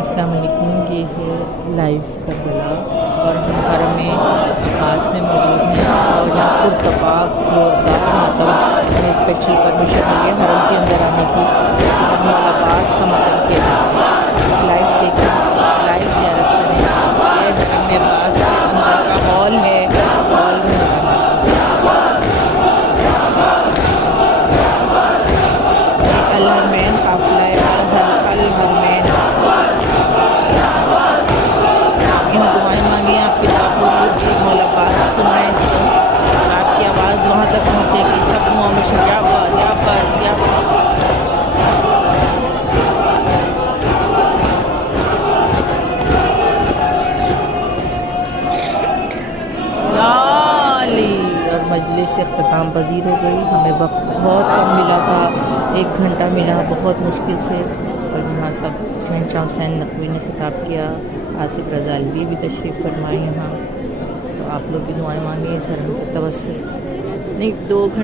अस्सलाम वालेकुम। ये है लाइव करबला और हम हरम में पास में मौजूद हैं और यहाँ पुरतपाक ज़ोरदार मातम हमें स्पेशल परमिशन मिली है हरम के अंदर आने की। मौला अब्बास का मातम किया जाता है। लाइव देखें, लाइव ज़ियारत करें। ये हरम में अब्बास के अंदर का हॉल है, हॉल में अल हरमैन काफिला अल हरमैन। यहाँ दुआएं मांगी, आपकी दुआ पूरी होगी। मौला अब्बास सुन रहे हैं इसको और आपकी आवाज़ वहाँ तक पहुँचेगी। सब मुँह में या अब्बास या अब्बास या लाली। और मजलिस इख्तिताम पजीर हो गई। हमें वक्त बहुत कम मिला था, 1 घंटा मिला बहुत मुश्किल से। और यहाँ सब शहंशाह हुसैन नकवी ने खिताब किया। आसिफ रज़ा अलवी भी तशरीफ़ फरमाए यहाँ। तो आप लोग भी दुआएं मांगे इस हरम के तवस्सुल नहीं 2 घंटे